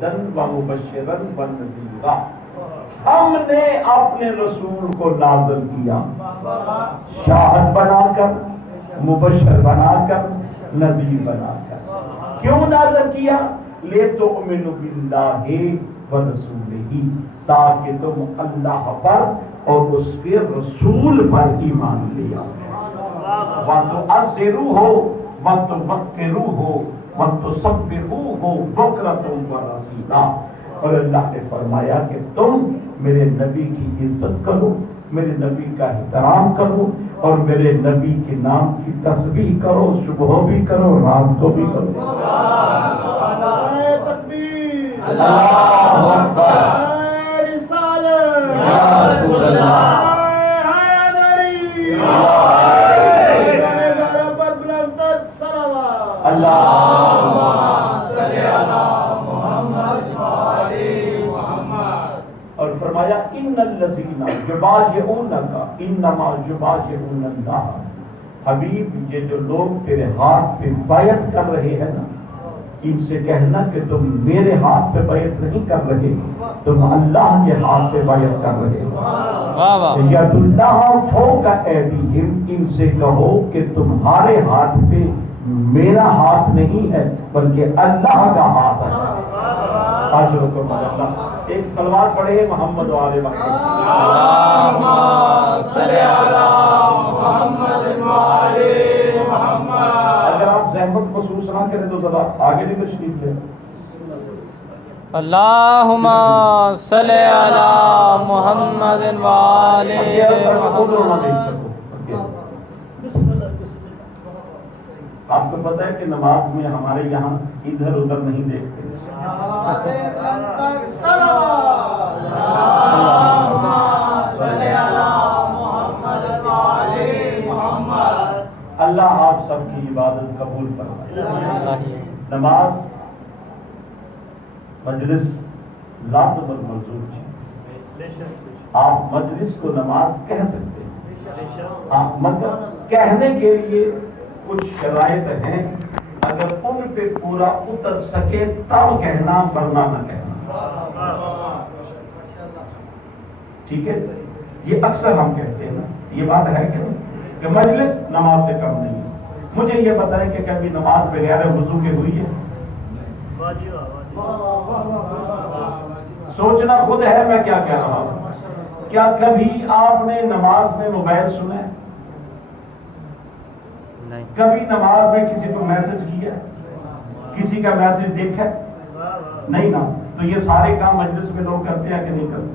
شاہدن و مبشرن و نذیرا، ہم نے اپنے رسول کو نازل کیا شاہد بنا کر، مبشر بنا کر، نذیر بنا کر۔ کیوں نازل کیا؟ لِتُؤْمِنُوا بِاللَّهِ وَرَسُولِهِ، تاکہ تم اللہ پر اور اس کے رسول پر ایمان لیا، وَتُعَزِّرُوهُ وَتُوَقِّرُوهُ وَتُسَبِّحُوهُ بُكْرَةً وَأَصِيلًا۔ اور اللہ نے فرمایا کہ تم میرے نبی کی عزت کرو، میرے نبی کا احترام کرو، اور میرے نبی کے نام کی تسبیح کرو، صبح بھی کرو، رات کو بھی کرو۔ تکبیر، اللہ اکبر، رسالت یا رسول اللہ، اور فرمایا ان الذین یبایعونک انما یبایعون اللہ، حبیب یہ جو لوگ تیرے ہاتھ پہ بیعت کر رہے ہیں نا، ان سے کہنا کہ تم میرے ہاتھ پہ بیعت نہیں کر رہے، تم اللہ کے ہاتھ سے بیعت کر رہے ہو۔ ید اللہ فوق ایدیہم، ان سے کہو کہ تمہارے ہاتھ پہ میرا ہاتھ نہیں ہے بلکہ اللہ کا ہاتھ ہے۔ آجرکم اللہ۔ ایک صلوات پڑھے محمد و آل محمد۔ اللہم صلی علی محمد و آل محمد۔ اگر آپ زحمت محسوس نہ کریں تو ذرا آگے بھی تشریف لیں۔ اللہم صلی علی محمد و آل محمد۔ آپ کو پتہ ہے کہ نماز میں ہمارے یہاں ادھر ادھر نہیں دیکھتے۔ اللہ آپ سب کی عبادت قبول فرمائے۔ نماز مجلس لازم المنظور چیز، آپ مجلس کو نماز کہہ سکتے ہیں، ہاں مگر کہنے کے لیے کچھ شرائط ہیں، اگر ان پہ پورا اتر سکے تب کہنا، ورنہ نہ کہنا۔ ٹھیک ہے، یہ اکثر ہم کہتے ہیں نا، یہ بات ہے کہ مجلس نماز سے کم نہیں ہے۔ مجھے یہ پتا ہے کہ کبھی نماز بغیر وضو کے ہوئی ہے؟ سوچنا خود ہے میں کیا کہہ رہا ہوں۔ کیا کبھی آپ نے نماز میں موبائل سنا ہے؟ کبھی نماز میں کسی کو میسج کیا، کسی کا میسج دیکھا؟ نہیں نا۔ تو یہ سارے کام مجلس میں لوگ کرتے ہیں کہ نہیں کرتے؟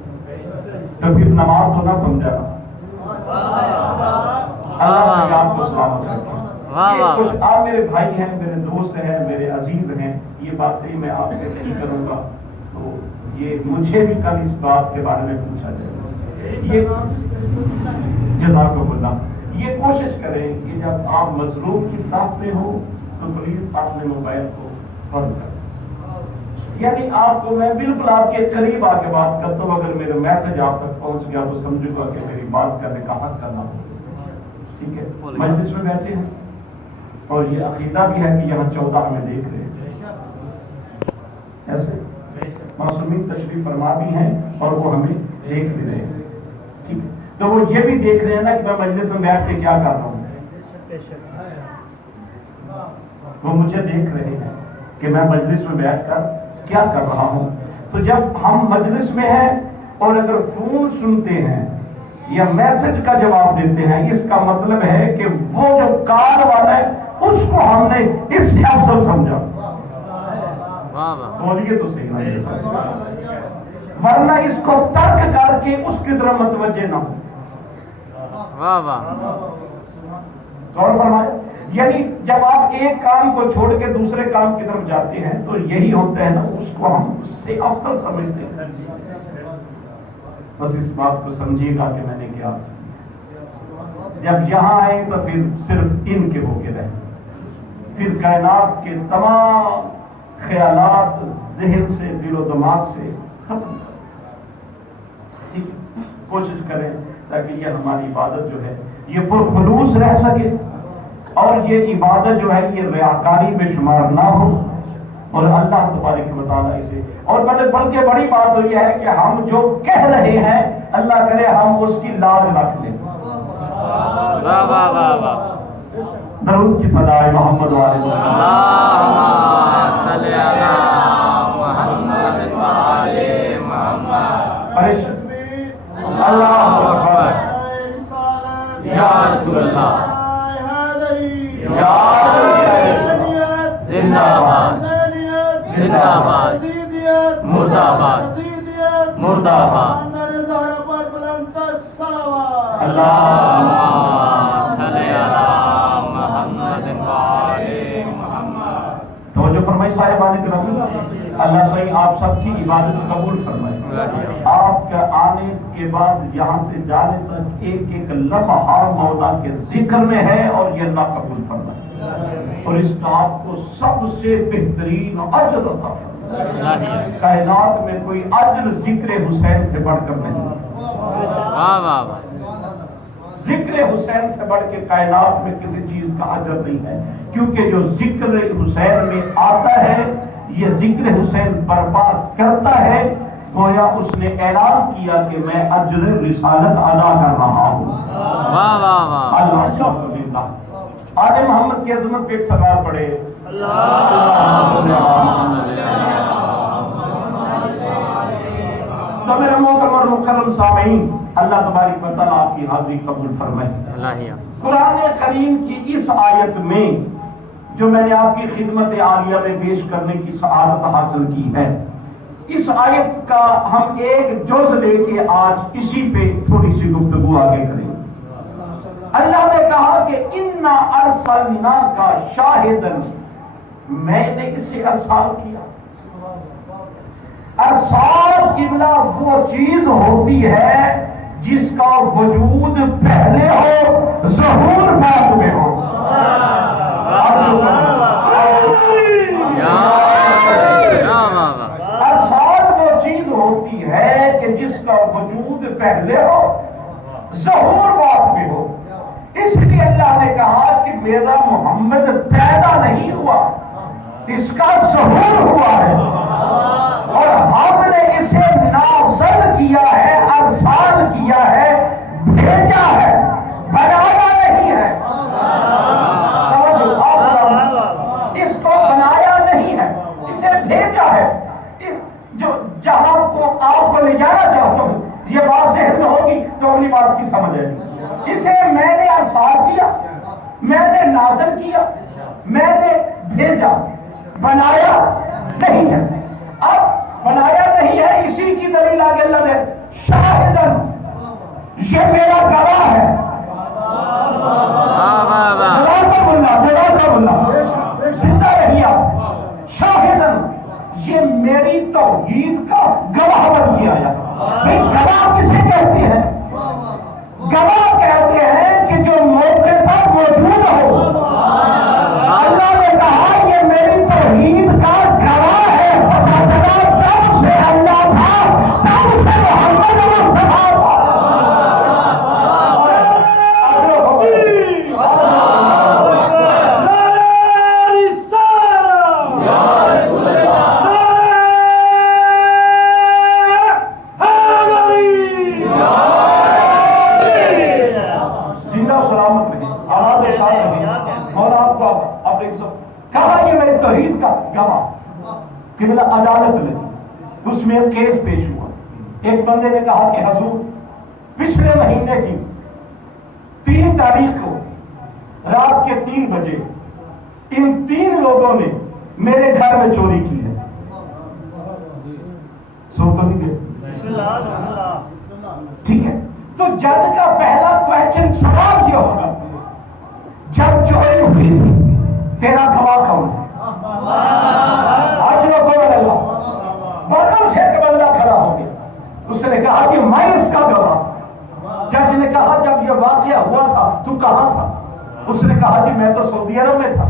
تو پھر نماز تو نہ سمجھا۔ اللہ سے آپ کو سلامت رکھیں۔ یہ کچھ آپ میرے بھائی ہیں، میرے دوست ہیں، میرے عزیز ہیں، یہ باتیں میں آپ سے نہیں کروں گا، تو یہ مجھے بھی کل اس بات کے بارے میں پوچھا جائے۔ یہ جزاکم اللہ، یہ کوشش کریں کہ جب آپ مظلوم کی صف میں ہو تو پلیز اپنے موبائل کو بند کریں۔ یعنی آپ کو میں بالکل آپ کے قریب آ کے بات کرتا ہوں، اگر میرا میسج آپ تک پہنچ گیا تو سمجھو گا کہ میری بات کرنے کا حق کرنا ہو۔ ٹھیک ہے، مجلس میں بیٹھے ہیں اور یہ عقیدہ بھی ہے کہ یہاں 14 ہمیں دیکھ رہے ہیں، ایسے معصومین تشریف فرما بھی ہیں اور وہ ہمیں دیکھ بھی رہے ہیں۔ ٹھیک ہے، تو وہ یہ بھی دیکھ رہے ہیں نا کہ میں مجلس میں بیٹھ کے کیا کر رہا ہوں، وہ مجھے دیکھ رہے ہیں کہ میں مجلس میں بیٹھ کر کیا کر رہا ہوں۔ تو جب ہم مجلس میں ہیں اور اگر فون سنتے ہیں یا میسج کا جواب دیتے ہیں، اس کا مطلب ہے کہ وہ جو کار والا ہے اس کو ہم نے اس سے افضل سمجھا۔ بولیے تو صحیح، ورنہ اس کو ترک کر کے اس کی طرف متوجہ نہ ہو۔ غور فرمائے، یعنی جب آپ ایک کام کو چھوڑ کے دوسرے کام کی طرف جاتے ہیں تو یہی ہوتا ہے نا، اس کو ہم اس سے افضل سمجھتے ہیں۔ بس اس بات کو سمجھیے گا کہ میں نے کیا سمجھا۔ جب یہاں آئے تو پھر صرف ان کے ہو کے رہیں، پھر کائنات کے تمام خیالات ذہن سے، دل و دماغ سے ختم کر۔ ٹھیک ہے، کوشش کریں تاکہ یہ ہماری عبادت جو ہے یہ پرخلوص رہ سکے، اور یہ عبادت جو ہے یہ ریاکاری میں شمار نہ ہو، اور اللہ تبارک و تعالیٰ اسے اور بلکہ بڑی بات تو یہ ہے کہ ہم جو کہہ رہے ہیں اللہ کرے ہم اس کی لاج رکھ لیں. واہ واہ واہ واہ. درود کی صدائے محمد والے اللہم صلی علی محمد وآل محمد. اللہ اکبر. یا رسول اللہ. یا زندہ باد زندہ باد مردہ آباد مردہ آباد. اللہ صلی علی محمد وآل محمد. توجہ فرمائی صاحبان کرام. اللہ صحیح آپ سب کی عبادت قبول فرمائے. آپ کا آنے کے بعد یہاں سے جانے تک ایک ایک لمحہ مولا کے ذکر میں ہے اور یہ اللہ قبول فرمائے اور اس کا آپ کو سب سے بہترین اجر عطا فرمائے. کائنات میں کوئی اجر ذکر حسین سے بڑھ کر نہیں. واہ واہ واہ. ذکر حسین سے بڑھ کے کائنات میں کسی چیز کا اجر نہیں ہے کیونکہ جو ذکر حسین میں آتا ہے یہ ذکر حسین برباد کرتا ہے. گویا اس نے اعلان کیا کہ میں اجر رسالت ادا کر رہا ہوں. واہ واہ واہ. الحمدللہ. آل محمد کی عظمت پہ ایک سوال پڑھے. تو میرے محترم اور مکرم سامعین اللہ تبارک و تعالیٰ آپ کی حاضری قبول فرمائے. قرآن کریم کی اس آیت میں جو میں نے آپ کی خدمت عالیہ میں پیش کرنے کی سعادت حاصل کی ہے اس آیت کا ہم ایک جز لے کے آج اسی پہ تھوڑی سی گفتگو آگے کریں. اللہ نے کہا کہ اِنَّا أَرْسَلْنَاكَ شَاهِدًا میں نے اسے ارسال کیا. ارسال قبلہ وہ چیز ہوتی ہے جس کا وجود پہلے ہو ظہور بعد میں ہو. ارسال وہ چیز ہوتی ہے کہ جس کا وجود پہلے ہو ظہور بعد میں ہو. اس لیے اللہ نے کہا کہ میرا محمد پیدا نہیں ہوا اس کا ظہور ہوا ہے اور ہم نے اسے نازل کیا ہے ارسال کیا ہے بھیجا ہے بنایا نہیں ہے. اس کو بنایا نہیں ہے اسے بھیجا ہے. جو جہاں کو آپ کو لے جانا چاہتا ہوں یہ بات ذہن میں ہوگی تو اگلی بات کی سمجھ ہے. اسے میں نے ارسال کیا میں نے نازل کیا میں نے بھیجا بنایا نہیں ہے. اب بنایا نہیں ہے اسی کی دلیل آگے اللہ نے شاہدن یہ میرا گواہ ہے. جواب کا بولنا زندہ رہی آپ. شاہدن یہ میری توحید کا گواہ بن کے آیا. بھئی گواہ کسے کہتے ہیں؟ گواہ کہتے ہیں کہ جو موقع پر موجود ہو. اللہ نے کہا یہ میری توحید کا گواہ ہے. پتہ چلا جب سے اللہ تھا تب سے محمد مصطفیٰ قبلہ عدالت لگی. اس میں کیس پیش ہوا. ایک بندے نے کہا کہ حضور پچھلے مہینے کی 3 تاریخ کو رات کے 3 بجے ان 3 لوگوں نے میرے گھر میں چوری کی ہے. ٹھیک ہے تو جج کا پہلا کویسچن سوال یہ ہوگا جب چوری ہوئی تھی تیرا گواہ کون ہے؟ بغل سے ایک بندہ کھڑا ہو گیا. اس نے کہا کہ میں اس کا گواہ. جج نے کہا جب یہ واقعہ ہوا تھا تو کہاں تھا؟ اس نے کہا کہ میں تو سعودی عرب میں تھا.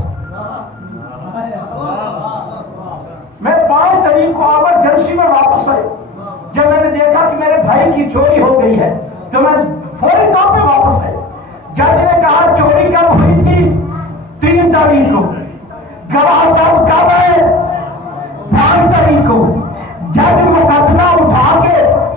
میں 5 تاریخ کو ایمرجنسی میں واپس آئی. جب میں نے دیکھا کہ میرے بھائی کی چوری ہو گئی ہے تو میں فوری طور پہ واپس آئی. جج نے کہا چوری کب ہوئی تھی؟ 3 تاریخ کو. گواہ صاحب کب ہے؟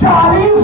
40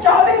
40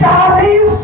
40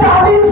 40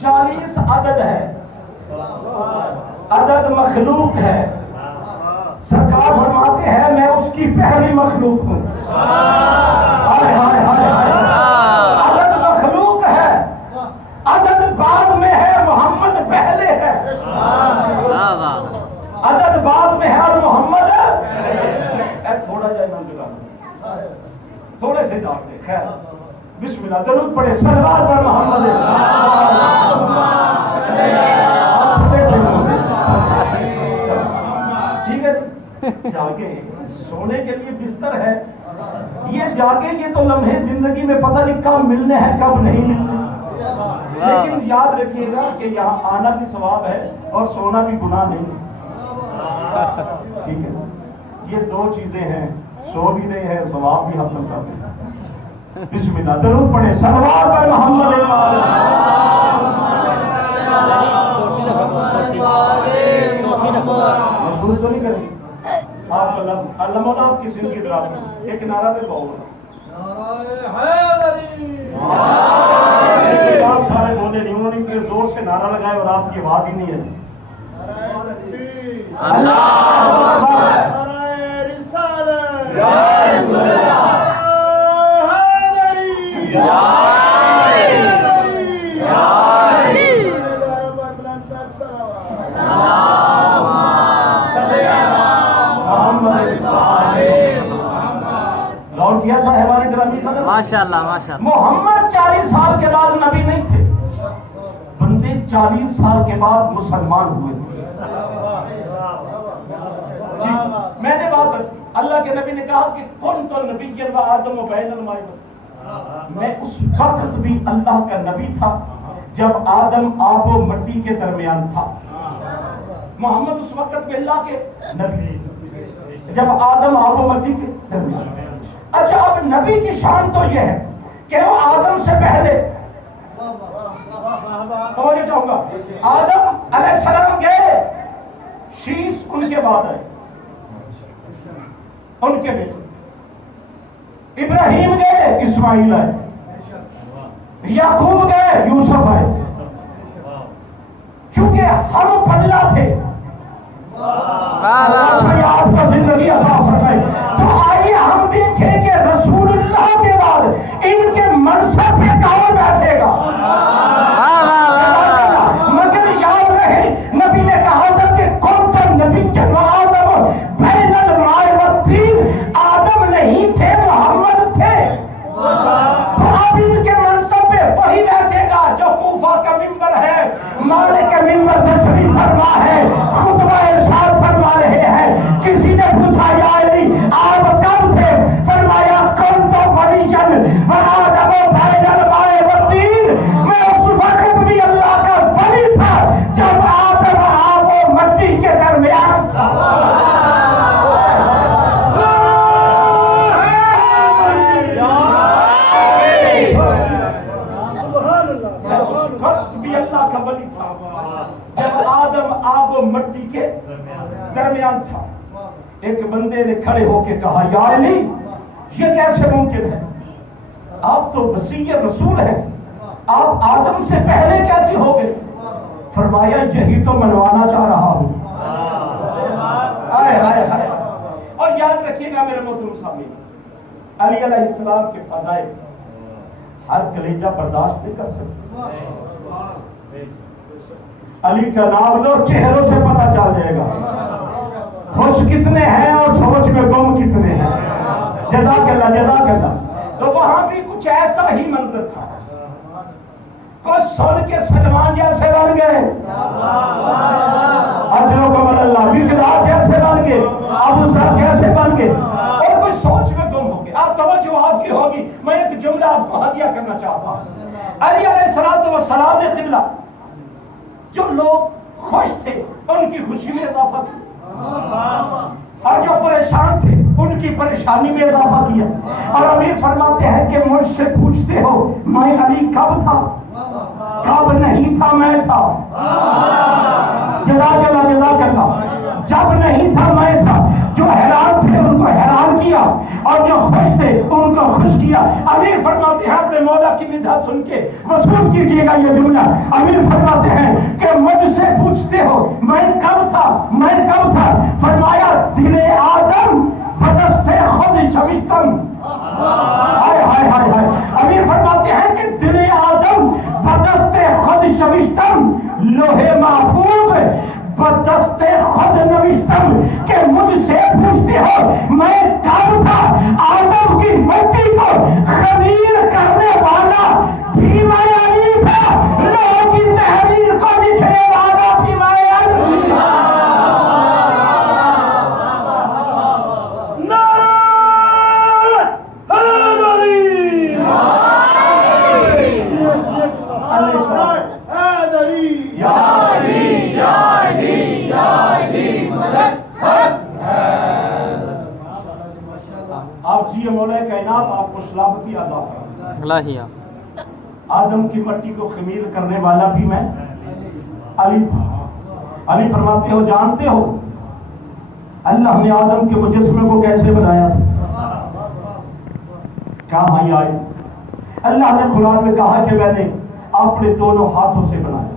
40 عدد ہے، عدد مخلوق ہے، سرکار فرماتے ہیں میں اس کی پہلی مخلوق ہوں۔ ہائے ہائے ہائے ہائے، عدد مخلوق ہے، عدد بعد میں ہے، محمد پہلے ہے۔ عدد بعد میں ہے اور محمد تھوڑا جائے نام چلا تھوڑے سے جاؤ گے، خیر بسم اللہ، درود پڑھے صلوات پر محمد۔ ٹھیک ہے، جاگے سونے کے لیے بستر ہے، یہ جاگے یہ تو لمحے زندگی میں پتہ نہیں کب ملنے ہیں کب نہیں ملنے، لیکن یاد رکھیے گا کہ یہاں آنا بھی ثواب ہے اور سونا بھی گناہ نہیں ہے۔ ٹھیک ہے، یہ دو چیزیں ہیں، سو بھی رہے ہیں ثواب بھی حاصل کر رہے ہیں۔ بسم اللہ، درود پڑھے صلوات پر محمد۔ محسوس تو نہیں کریں آپ اللہ مولا آپ کی زندگی طرف ایک نعرہ دے بہت آپ سارے بولے نہیں، انہوں نے زور سے نعرہ لگائے اور آپ کی آواز ہی نہیں ہے۔ اللہ ماشاءاللہ ماشاءاللہ۔ محمد 40 سال کے بعد نبی نہیں تھے، بندے 40 سال کے بعد مسلمان ہوئے تھے۔ جی میں نے بات کی، اللہ کے نبی نے کہا کہ کن تو نبی و آدم و بین الماء، میں اس وقت بھی اللہ کا نبی تھا جب آدم آب و مٹی کے درمیان تھا۔ محمد اس وقت بھی اللہ کے نبی جب آدم آب و مٹی کے درمیان۔ اچھا اب نبی کی شان تو یہ ہے کہ وہ آدم سے پہلے، توجہ چاہوں گا، آدم علیہ السلام گئے، شیش ان کے بعد آئے، ان کے بیٹے ابراہیم گئے، اسماعیل آئے، یعقوب گئے، یوسف آئے۔ چونکہ ہم پلہ تھے، اللہ سے آپ کو زندگی عطا فرمائے، تو آئیے ہم دیکھیں کہ رسول اللہ کے بعد ان کے منصب پہ کون بیٹھے گا۔ مگر یاد رہے نبی نے کہا تھا کہ کون تو نبی جنو آدم بین الماء والطین، آدم نہیں تھے محمد تھے، تو اب ان کے منصب پہ وہی بیٹھے گا جو کوفہ کا منبر ہے، مالک کا منبر تشریف فرما ہے، خطبہ ارشاد فرما رہے ہیں۔ کسی نے پوچھا یا علی آپ کب تھے؟ فرمایا کون تو ولیجن وآدم بین الماء والطین، میں اس وقت بھی اللہ کا ولی تھا جب آدم آب و مٹی کے درمیان تھا۔ وقت بھی اللہ کا ولی تھا جب آدم آب و مٹی کے درمیان تھا۔ ایک بندے نے کھڑے ہو کے کہا یا علی یہ کیسے ممکن ہے؟ آپ تو وسیع رسول ہیں، آپ آدم سے پہلے کیسے ہو گئے؟ فرمایا یہی تو منوانا چاہ رہا ہوں۔ آئے آئے آئے۔ اور یاد رکھیے گا میرے محترم سامعین، علی علیہ السلام کے فضائل ہر کلیجہ برداشت نہیں کر سکتے۔ علی کا نام لو چہروں سے پتہ چل جائے گا خوش کتنے ہیں اور سوچ میں غم کتنے ہیں۔ جزاک اللہ جزاک اللہ۔ تو وہاں بھی کچھ ایسا ہی منظر تھا، کچھ سن کے سلمان جیسے بن گئے، اجرکم اللہ بقدار جیسے بن گئے، ابو ذر جیسے بن گئے، اور کچھ سوچ میں گم ہو گئے۔ اب توجہ آپ کی ہوگی، میں ایک جملہ آپ کو ہدیہ کرنا چاہتا ہوں۔ علی علیہ السلام نے قبلہ جو لوگ خوش تھے ان کی خوشی میں اضافہ کیا، اور جو پریشان تھے ان کی پریشانی میں اضافہ کیا۔ اور امیر فرماتے ہیں کہ مجھ سے پوچھتے ہو میں علی کب تھا؟ کب نہیں تھا میں تھا۔ جزاک اللہ جزاک اللہ۔ جب نہیں تھا میں تھا، جو حیران تھے ان کو حیران کیا اور جو خوش تھے ان کو خوش کیا۔ امیر فرماتے ہیں اپنے مولا کی نداء سن کے وصول کیجیے گا یہ جملہ. امیر فرماتے ہیں کہ مجھ سے پوچھتے ہو میں کب تھا. فرمایا دل آدم بدست خود شوشتم. ہائے ہائے ہائے ہائے. امیر فرماتے ہیں کہ دل آدم بدست خود شوشتم لوہے محفوظ بدست خود نوشتم. کہ مجھ سے پوچھتے ہو میں کب تھا. آدم کی مٹی کو خمیر کرنے والا بھی میں علی تھا. لوگوں کی تحریر کو لکھنے والا بھی میں علی تھا. آپ جی مولا کائنات آپ کو سلامتی عطا فرمائے. آدم کی مٹی کو خمیر کرنے والا بھی میں علی تھا. علی فرماتے ہو جانتے ہو اللہ نے آدم کے مجسمے کو کیسے بنایا تھا؟ کہاں یہ آئے؟ اللہ نے قرآن میں کہا کہ میں نے اپنے دونوں ہاتھوں سے بنایا.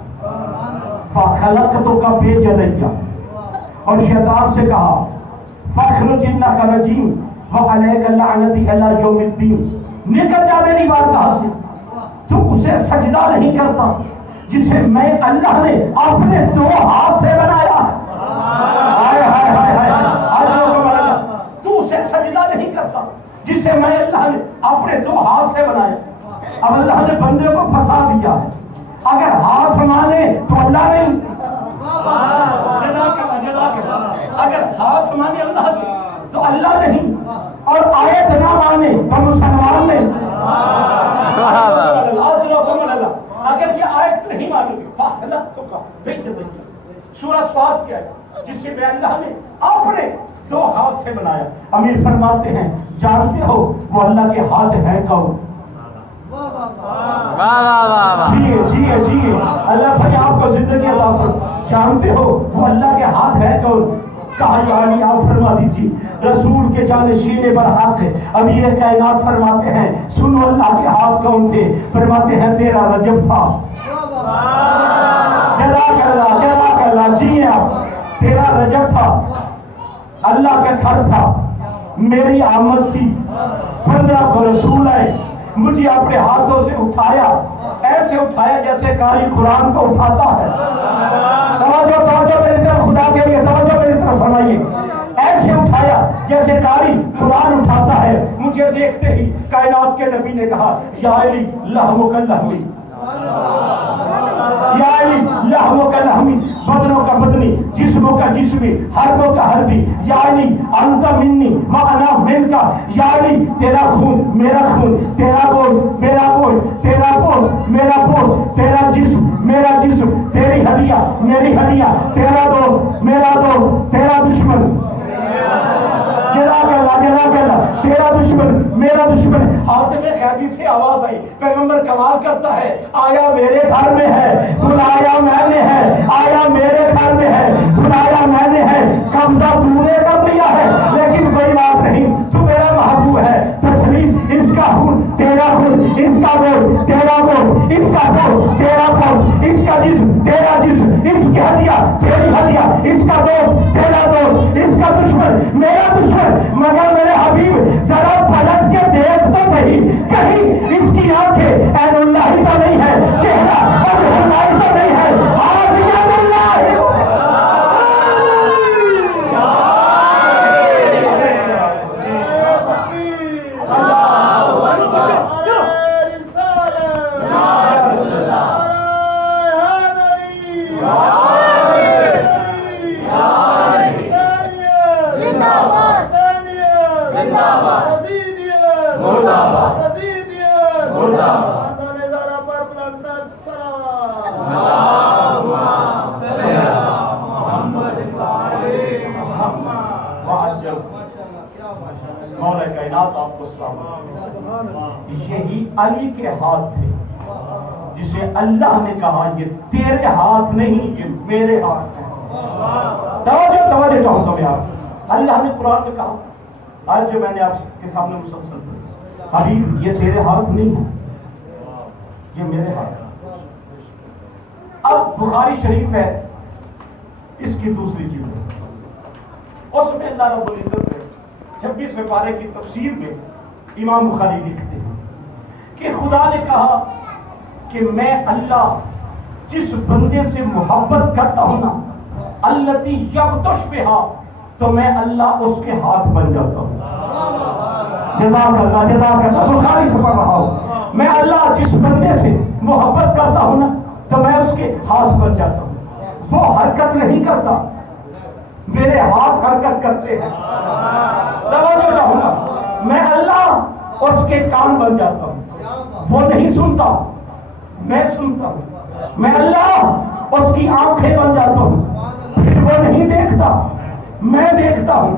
فَخَلَقْتُكَ بِيَدَيَّ. اور شیطان سے کہا فَاخْرُجْ إِنَّكَ رَجِيمٌ وَعَلَيْكَ اللَّعْنَةُ إِلَىٰ يَوْمِ الدِّينِ. نکل جا میری بارگاہ سے. تو اسے سجدہ نہیں کرتا جسے میں اللہ نے اپنے دو ہاتھ سے بنایا. ہائے ہائے ہائے ہائے. تو اسے سجدہ نہیں کرتا جسے میں اللہ نے اپنے دو ہاتھ سے بنایا. اب اللہ نے بندے کو پھنسا دیا ہے. اگر ہاتھ مانے تو اللہ نہیں. اگر ہاتھ مانے اللہ کی تو اللہ نہیں. اور آیت نہ مانے تو مسلمان نہیں. اگر یہ آیت نہیں مانو گے سورہ صاد کیا ہے جسے میں اللہ نے اپنے دو ہاتھ سے بنایا. امیر فرماتے ہیں جانتے ہو وہ اللہ کے ہاتھ ہیں کون؟ جیے اللہ سے آپ کو زندگی عطا فرمائے. جانتے ہو وہ اللہ کے ہاتھ ہیں کون؟ کہا یا علی آپ فرما دیجیے. رسول کے جانشین برحق ہے. امیر کائنات فرماتے ہیں سنو اللہ کے ہاتھ کون تھے؟ فرماتے ہیں تیرا رجب تھا. جزاک اللہ جی آپ. تیرا رجب تھا, اللہ کا گھر تھا, میری آمد تھی, 15 کو رسول آئے, مجھے اپنے ہاتھوں سے اٹھایا, ایسے اٹھایا جیسے قاری قرآن کو اٹھاتا ہے. توجہ میری طرف, خدا کے لیے توجہ میری طرف فرمائیے. ایسے اٹھایا جیسے قاری قرآن اٹھاتا ہے. مجھے دیکھتے ہی کائنات کے نبی نے کہا یا علی لحمک لحمی, یا علی لحمک لحمی, بدنوں کا بدنی, جسموں کا جسمی, حربوں کا حربی. یا علی انت منی وانا منکا. یا علی تیرا خون میرا خون, تیرا گوشت میرا گوشت, تیرا گوشت میرا گوشت, تیرا جسم میرا جسم, تیری ہڈیاں میری ہڈیاں, تیرا دوست میرا دوست, تیرا دشمن تیرا دشمن میرا دشمن. حاتم خیبی سے آواز آئی, پیغمبر کمال کرتا ہے, آیا میرے گھر میں ہے, بلایا میں نے ہے, آیا میرے گھر میں ہے, بلایا میں نے ہے, قبضہ تو نے کر لیا ہے, لیکن کوئی بات نہیں, تو میرا محبوب ہے. تسلیم اس کا خون تیرا خون, اس کا گوشت تیرا گوشت, اس کا گوشت تیرا گوشت, اس کا جسم تیرا جسم, اس کی ہڈیاں تیری ہڈیاں, اس کا دوست تیرا دوست, اس کا دشمن میرا دشمن. مگر میرے حبیب ذرا پلٹ کے دیکھ تو صحیح, کہیں اس کی آنکھیں عین اللہ ہی تو نہیں ہے, چہرہ وجہ اللہ ہی تو نہیں ہے. یہی علی کے ہاتھ تھے جسے اللہ نے کہا یہ تیرے ہاتھ نہیں, یہ میرے ہاتھ ہیں. توجہ چاہوں گا میں آپ. اللہ نے قرآن میں کہا, آج جو میں نے آپ کے سامنے مسلسل حبیب یہ تیرے ہاتھ نہیں ہے, یہ میرے ہاتھ. اب بخاری شریف ہے، اس کی دوسری چیز ہے، اس میں اللہ رب العزت نے 26ویں پارے کی تفسیر میں امام بخاری لکھتے ہیں کہ خدا نے کہا کہ میں اللہ جس بندے سے محبت کرتا ہوں نا، التی یبطش بہا، تو میں اللہ اس کے ہاتھ بن جاتا ہوں. جزاک اللہ، جزاک اللہ. بخاری سے پڑھ رہا ہوں، میں اللہ جس بندے سے محبت کرتا ہوں نا تو میں اس کے ہاتھ بن جاتا ہوں. وہ حرکت نہیں کرتا، میرے ہاتھ حرکت کرتے ہیں. توجہ چاہوں گا، میں اللہ اس کے کان بن جاتا ہوں. وہ نہیں سنتا، میں سنتا ہوں. میں اللہ اس کی آنکھیں بن جاتا ہوں. پھر وہ نہیں دیکھتا، میں دیکھتا ہوں.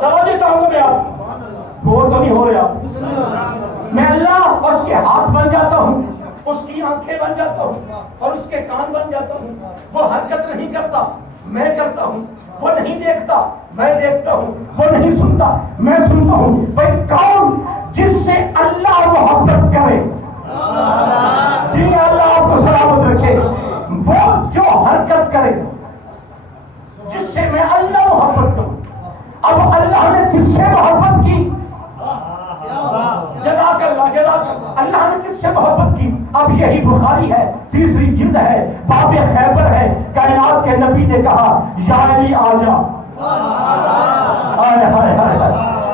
توجہ چاہوں گا، میں آپ وہ تو نہیں ہو رہا. میں اللہ اس کے ہاتھ بن جاتا ہوں، اس کی آنکھیں بن جاتا ہوں اور اس کے کان بن جاتا ہوں. وہ حرکت نہیں کرتا، میں کرتا ہوں. وہ نہیں دیکھتا، میں دیکھتا ہوں. وہ نہیں سنتا، میں سنتا ہوں. بھائی کون جس سے اللہ محبت کرے؟ جی اللہ آپ کو سلامت رکھے. وہ جو حرکت کرے جس سے میں اللہ محبت کروں. اب اللہ نے کس سے محبت کی؟ جزاک اللہ، جزاک اللہ. اللہ نے کس سے محبت کی؟ اب یہی بخاری ہے، تیسری جلد ہے، باب خیبر ہے. کائنات کے نبی نے کہا یا علی آجا.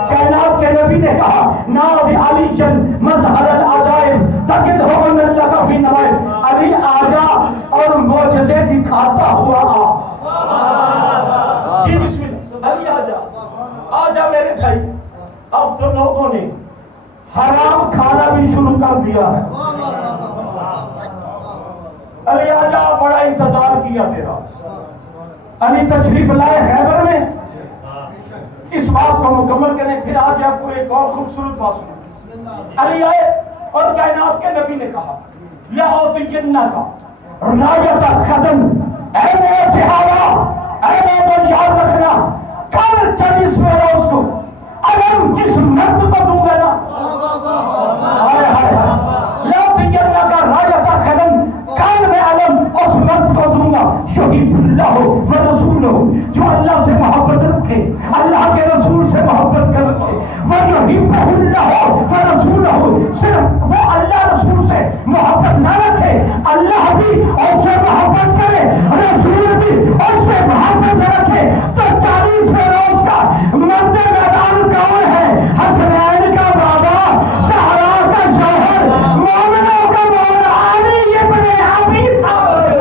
کائنات کے نبی نے کہا ناد علی جن مظہر العجائب تجد ہو ان اللہ کا فی نوائب. علی آجا اور معجزے دکھاتا ہوا آ. جی بسم اللہ، علی آجا، آجا میرے بھائی. اب تو لوگوں نے حرام کھانا بھی شروع کر دیا ہے. علی آجا بڑا انتظار کیا تیرا. علی تشریف لائے خیبر میں. اس بات کو مکمل کریں، پھر آج آپ کو ایک اور خوبصورت بات سنیں. علی آئے اور کائنات کے نبی نے کہا یا اعطینک رایۃ خدم، اے میرے صحابہ، اے میرے یاد رکھنا، کل 40ویں روز کو اگر جس مرد کو دوں گا نا، لأعطینک رایۃ خدم، کل میں علم اس مرد کو دوں گا شہید اللہ و رسول، جو اللہ سے محبت رکھے، اللہ کے رسول سے محبت کر رکھے. وَيُحِبُّهُ اللَّهُ وَرَسُولُهُ، صرف وہ اللہ رسول سے محبت نہ رکھے، اللہ بھی اس سے محبت کرے، رسول بھی اس سے محبت رکھے. تو 40ویں روز کا مرد میدان کون ہے؟ حسنین کا بابا، زہرا کا شوہر، مومنوں کا مولا علی ابن ابی طالب.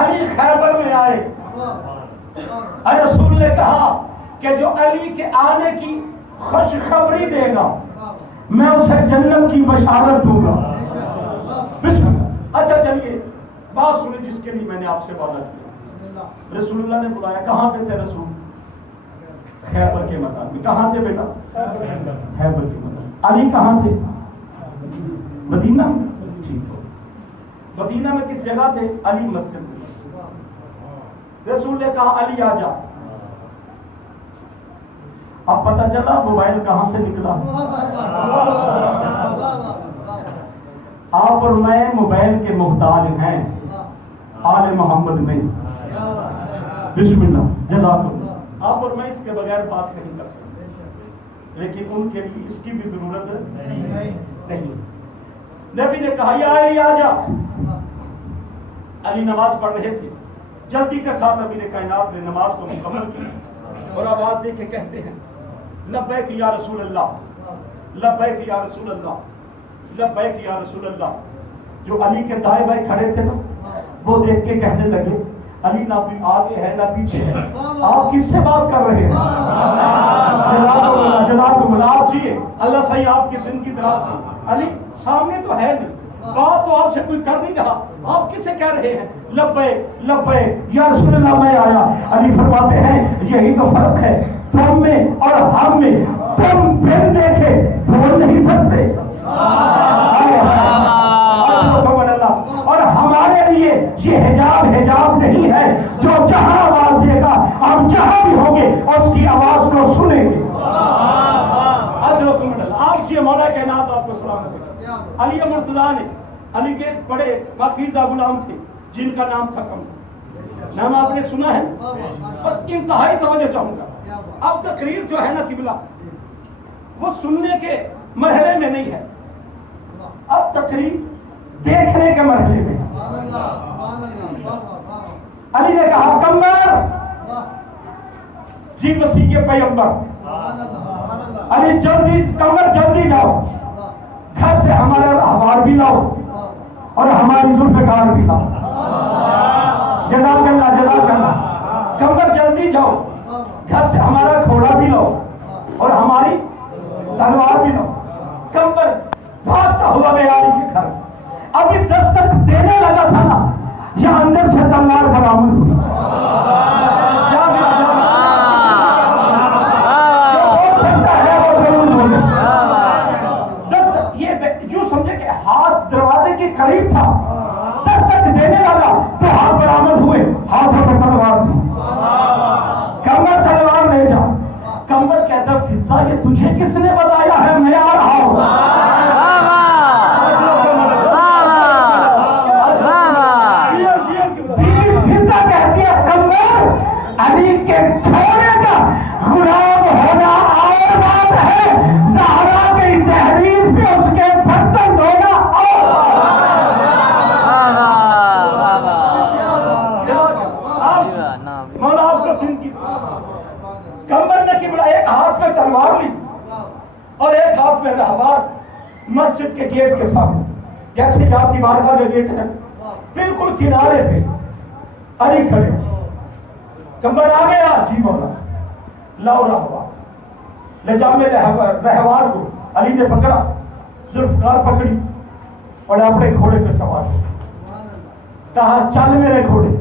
علی خیبر میں آئے. رسول نے کہا کہ جو علی کے آنے کی خوشخبری دے گا میں اسے جنت کی بشارت دوں گا. بسم اللہ. اچھا چلیے بات سنیں جس کے لیے میں نے آپ سے وعدہ کیا. رسول اللہ نے بلایا. کہاں پہ تھے رسول؟ خیبر کے میدان میں. کہاں تھے بیٹا؟ خیبر کے میدان. علی کہاں تھے؟ مدینہ. مدینہ میں کس جگہ تھے؟ علی مسجد میں. رسول نے کہا علی آ جا. اب پتہ چلا موبائل کہاں سے نکلا. آپ اور میں موبائل کے محتاج ہیں آل محمد میں. بسم اللہ، جزاک اللہ. آپ اور میں اس کے بغیر بات نہیں کر سکتے، لیکن ان کے لیے اس کی بھی ضرورت نہیں. نبی نے کہا یا علی آ جا. علی نماز پڑھ رہے تھے. جلدی کے ساتھ امیر کائنات نے نماز کو مکمل کی اور آواز دے کے کہتے ہیں لبیک یا رسول اللہ، لبیک یا رسول اللہ، لبیک یا رسول اللہ. جو علی کے دائیں بائیں کھڑے تھے نا، وہ دیکھ کے کہنے لگے علی نہ آگے ہے نہ پیچھے ہے، آپ کس سے بات کر رہے ہیں؟ جناب آپ جیے اللہ صحیح آپ کی زندگی دراز کی. علی سامنے تو ہے نہیں، بات تو آپ سے کوئی کر نہیں رہا، آپ کسے کہہ رہے ہیں لبیک لبیک یا رسول اللہ میں آیا. علی فرماتے ہیں یہی تو فرق ہے تم میں اور ہم میں. تم بن دیکھے بول نہیں سکتے اور ہمارے لیے یہ حجاب حجاب نہیں ہے. جو پہنچیے مولا کائنات آپ کو سلام کرے. علی مرتضیٰ نے علی کے بڑے پاکیزہ غلام تھے جن کا نام تھا قمر. نام آپ نے سنا ہے. بس انتہائی توجہ چاہوں گا. اب تقریر جو ہے نا قبلہ وہ سننے کے مرحلے میں نہیں ہے, اب تقریر دیکھنے کے مرحلے میں. علی نے کہا قمر, جی مسیح کے پیغمبر, علی جلدی قمر جلدی جاؤ, گھر سے ہمارے احبار بھی لاؤ اور ہماری ذوالفقار بھی لاؤ. جزاک اللہ جزاک اللہ. قمر جلدی جاؤ, گھر سے ہمارا گھوڑا بھی لاؤ اور ہماری تلوار بھی لاؤ. قمر بھاگتا ہوا گیا علی کے گھر. ابھی دستک دینے لگا تھا نا, یہ اندر سے تلوار برآمد ہوئی. دروازے کے قریب تھا, دستک دینے لگا تو ہاتھ برآمد ہوئے, ہاتھوں پر تلوار تھی. قمر تلوار لے جا. قمر کہتا فضا یہ تجھے کس نے بتایا ہے میں آ رہا ہوں. فضا کہتی ہے قمر علی کے گھوڑے کا غلام ہونا اور بات ہے, زہرا کی تحریر پہ اس کے برتن دھونا مولا آپ کو سن کی. قمر نے قبلہ ایک ہاتھ میں تلوار لی اور ایک ہاتھ میں رہبار. مسجد کے گیٹ کے سامنے جیسے آپ کی بارگاہ کے گیٹ ہے بالکل کنارے پہ علی کھڑے. قمر آ گیا, جی مولا لاؤ رہبار. لجام رہبار کو علی نے پکڑا, ذوالفقار پکڑی اور اپنے گھوڑے پہ سوار ہو. کہا چل میرے گھوڑے.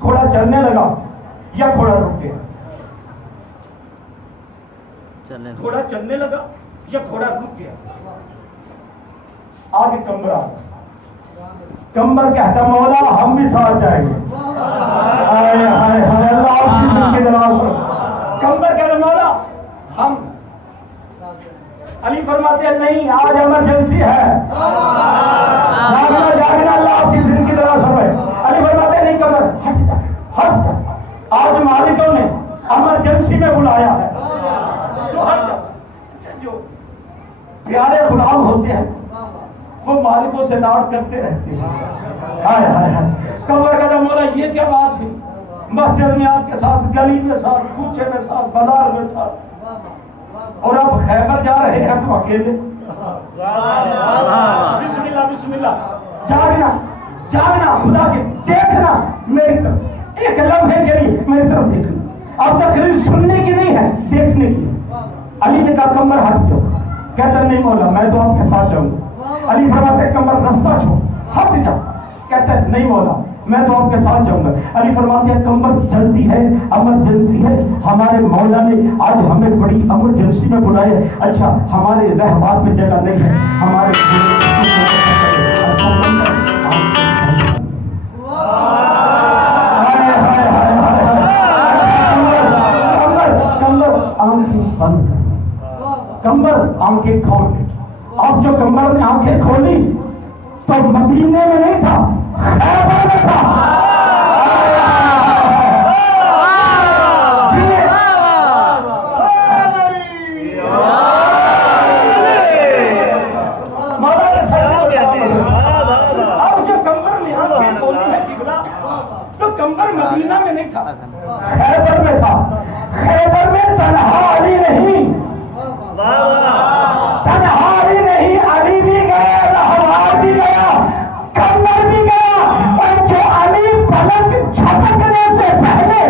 گھوڑا چلنے لگا یا گھوڑا رک گیا. گھوڑا چلنے لگا یا گھوڑا رک گیا. آگے قمر آ. قمر کہتا مولا ہم بھی ساتھ جائیں گے. ہائے ہائے ہائے اللہ آپ کی زندگی دراز کرو. قمر کہتا مولا ہم. علی فرماتے ہیں نہیں آج ایمرجنسی ہے, جاگنا جاگنا اللہ آپ کی زندگی دراز فرمائے. علی فرماتے ہیں نہیں قمر ہٹ جا ہٹ جا, آج مالکوں نے ایمرجنسی میں بلایا ہے تو ہٹ جا. جو پیارے غلام ہوتے ہیں وہ مالکوں سے لاڈ کرتے رہتے ہیں. ہائے ہائے ہائے. قمر کہتا مولا یہ کیا بات ہے, مسجد میں آپ کے ساتھ, گلی میں ساتھ, کوچے میں ساتھ, بازار میں ساتھ, اور اب خیبر جا رہے ہیں تو اکیلے. بسم اللہ بسم اللہ. جاگنا جاگنا خدا کے دیکھنا میری طرف, ایک لمحے کے لیے میری طرف دیکھنا. اب تقریر سننے کی نہیں ہے دیکھنے کی. علی نے کہا قمر ہٹ جاؤ. کہتا نہیں مولا میں تو آپ کے ساتھ جاؤں گا. علی فرماتے قمر رستہ چھوڑ ہٹ جا. کہتا ہے نہیں مولا میں تو آپ کے ساتھ جاؤں گا. علی فرماتے ہیں قمر جلدی ہے, ایمرجنسی ہے, ہمارے مولا نے آج ہمیں بڑی ایمرجنسی میں بلایا. اچھا ہمارے رہبار میں جگہ نہیں ہے, ہمارے قمر آنکھیں کھول. اب جو قمر نے آنکھیں کھولی تو مدینے میں نہیں تھا, خیبر میں تھا. اب جو قمر نے آنکھیں کھولی ہے قبلہ, تو قمر مدینہ میں نہیں تھا, خیبر میں تھا. خیبر میں تنہا علی نہیں, تنہا علی نہیں, علی بھی گیا, رہبار بھی گیا, قمر بھی گیا. اور جو علی پلک جھپکنے سے پہلے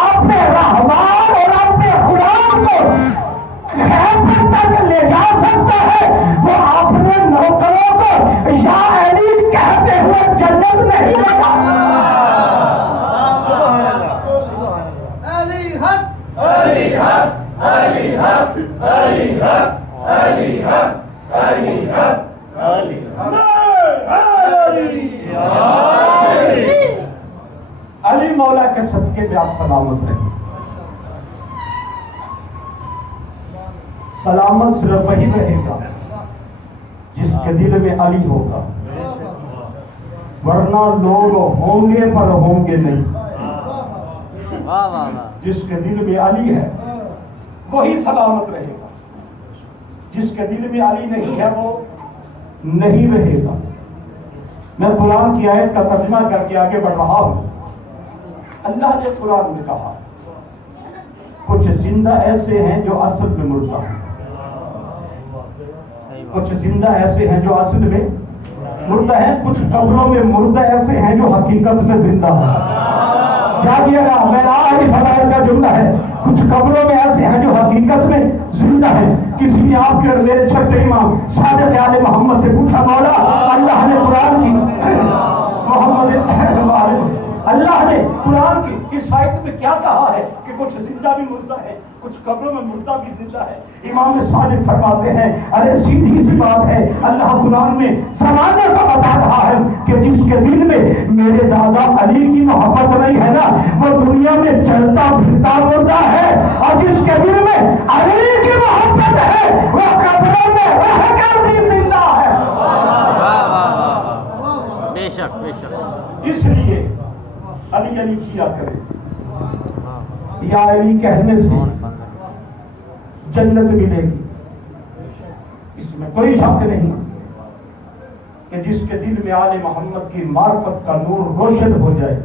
اپنے رہبار اور اپنے غلام کو خیبر تک لے جا سکتا ہے, وہ اپنے نوکروں کو یا علی کہتے ہوئے جنت نہیں لگا. علی حق علی حق علی حق علی حق علی حق علی حق علی علی مولا کے صدقے میں آپ سلامت رہے. سلامت صرف وہی رہے گا جس کے دل میں علی ہوگا، ورنہ لوگ ہوں گے پر ہوں گے نہیں۔ جس کے دل میں علی ہے وہی سلامت رہے گا، جس کے دل میں علی نہیں ہے وہ نہیں رہے گا۔ میں قرآن کی آیت کا ترجمہ کر کے آگے بڑھ رہا ہوں۔ اللہ نے قرآن میں کہا کچھ زندہ ایسے ہیں جو اصل میں مردہ ہیں، کچھ زندہ ایسے ہیں جو اصل میں مردہ ہیں، کچھ قبروں میں مردہ ایسے ہیں جو حقیقت میں زندہ ہیں۔ جانیے گا، میرا آخری فضائل کا جملہ ہے، کچھ قبروں میں ایسے ہیں جو حقیقت میں زندہ ہیں۔ کسی نے آپ کے میرے چھٹے امام صادق آل محمد سے پوچھا، مولا اللہ نے قرآن کی اللہ نے قرآن کی اس آیت میں کیا کہا ہے کہ کچھ زندہ بھی مردہ ہے، کچھ قبروں میں مردہ بھی زندہ ہے؟ امام صادق فرماتے ہیں، ارے سیدھی سی بات ہے، اللہ قرآن میں زمانے کو بتا رہا ہے کہ جس کے دل میں میرے دادا علی کی محبت نہیں ہے نا، وہ دنیا میں چلتا پھرتا مردہ ہے، اور جس کے دل میں علی کی محبت ہے وہ قبروں میں رہ کر بھی زندہ ہے۔ بے شک بے شک۔ اس لیے علی علی کیا کرے، یا علی کہنے سے جنت ملے گی، اس میں کوئی شک نہیں کہ جس کے دل میں آل محمد کی معرفت کا نور روشن ہو جائے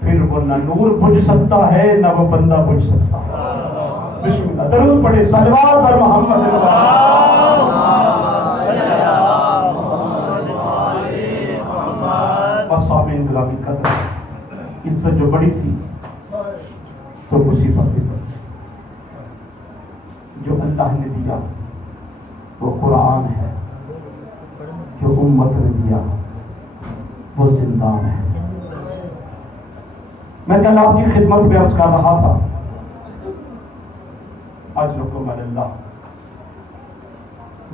پھر وہ نہ نور بجھ سکتا ہے نہ وہ بندہ بجھ سکتا ہے۔ بسم اللہ، درود پڑھے، صلوات بر محمد۔ سامعین گرامی قدر، عزت جو بڑی تھی تو مصیبتیں بڑی، جو اللہ نے دیا وہ قرآن ہے، جو امت نے دیا وہ زندان ہے۔ میں کل آپ کی خدمت میں عرض کر رہا تھا، اجرکم اللہ،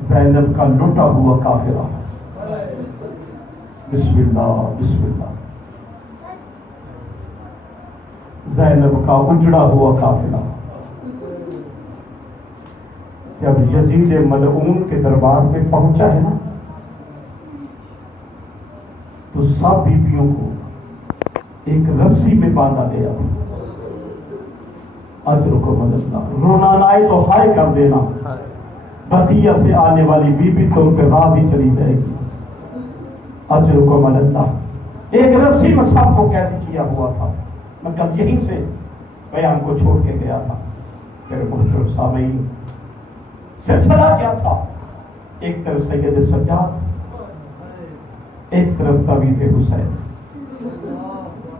زینب کا لٹا ہوا قافلہ، بسم اللہ بسم اللہ، زینب کا اجڑا ہوا قافلہ جب یزید ملعون کے دربار میں پہنچا ہے نا تو سب بیویوں کو ایک رسی میں باندھا گیا۔ اجرکم اللہ، رونا نہ آئے تو ہائے کر دینا، بقیہ سے آنے والی بیوی تو ان پہ راضی چلی جائے گی۔ اجرکم اللہ، ایک رسی میں سب کو قید کیا ہوا تھا۔ میں کل یہیں سے بیان کو چھوڑ کے گیا تھا۔ میرے محترم سامعین، سلسلہ کیا تھا؟ ایک طرف سید سجاد، ایک طرف تعویذ حسین۔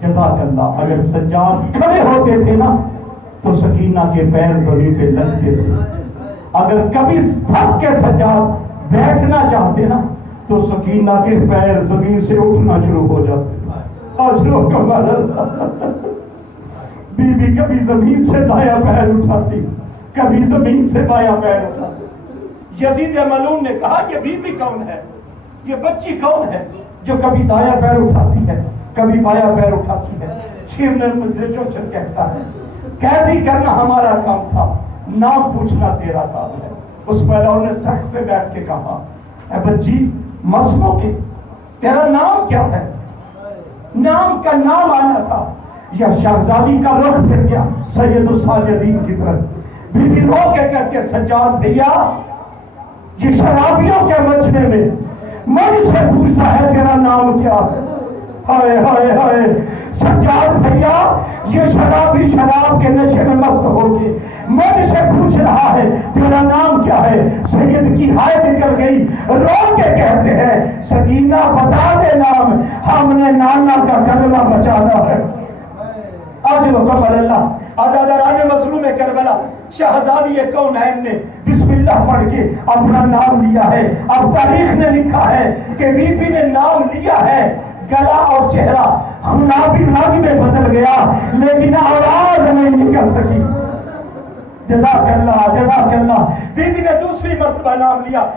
جزاک اللہ، اگر سجاد کھڑے ہوتے تھے نا تو سکینہ کے پیر زمین پہ لگتے تھے، اگر کبھی تھک کے سجاد بیٹھنا چاہتے نا تو سکینہ کے پیر زمین سے اٹھنا شروع ہو جاتے تھے۔ اور شروع بی بی کبھی زمین سے دایاں پیر اٹھاتی، کبھی زمین سے بایاں پیر اٹھاتی۔ یزید ملعون نے کہا یہ بی بی کون ہے، یہ بچی کون ہے جو کبھی دایاں پیر اٹھاتی ہے کبھی بایاں پیر اٹھاتی ہے؟ شیر نے مجھ سے جو کہتا ہے، قیدی کرنا ہمارا کام تھا، نام پوچھنا تیرا کام ہے۔ اس پہلو نے تخت پہ بیٹھ کے کہا، اے بچی مسمو کے تیرا نام کیا ہے؟ نام کا نام آنا تھا، یا شہزادی کا رخ پھر گیا سید الساجدین کی طرف۔ بی بی رو کے کہتے، سجاد بھیا یہ شرابیوں کے مجمع میں مجھ سے پوچھتا ہے تیرا نام کیا ہے؟ ہائے ہائے ہائے، سجاد بھیا یہ شرابی شراب کے نشے میں مست ہو کے مجھ سے پوچھ رہا ہے تیرا نام کیا ہے؟ سید کی ہائے نکل گئی، رو کے کہتے ہیں، سکینہ بتا دے نام، ہم نے نانا کا کلمہ بچانا ہے۔ اجرکم اللہ، آزاداران مظلوم کربلا شہزادی کونین نے بسم اللہ پڑھ کے اپنا نام لیا ہے۔ اب تاریخ نے لکھا ہے کہ بی بی نے نام لیا ہے، گلا اور چہرہ گلابی رنگ میں بدل گیا لیکن آواز نہیں نکل سکی۔ جزاک اللہ جزاک اللہ۔ بی بی نے دوسری مرتبہ نام لیا،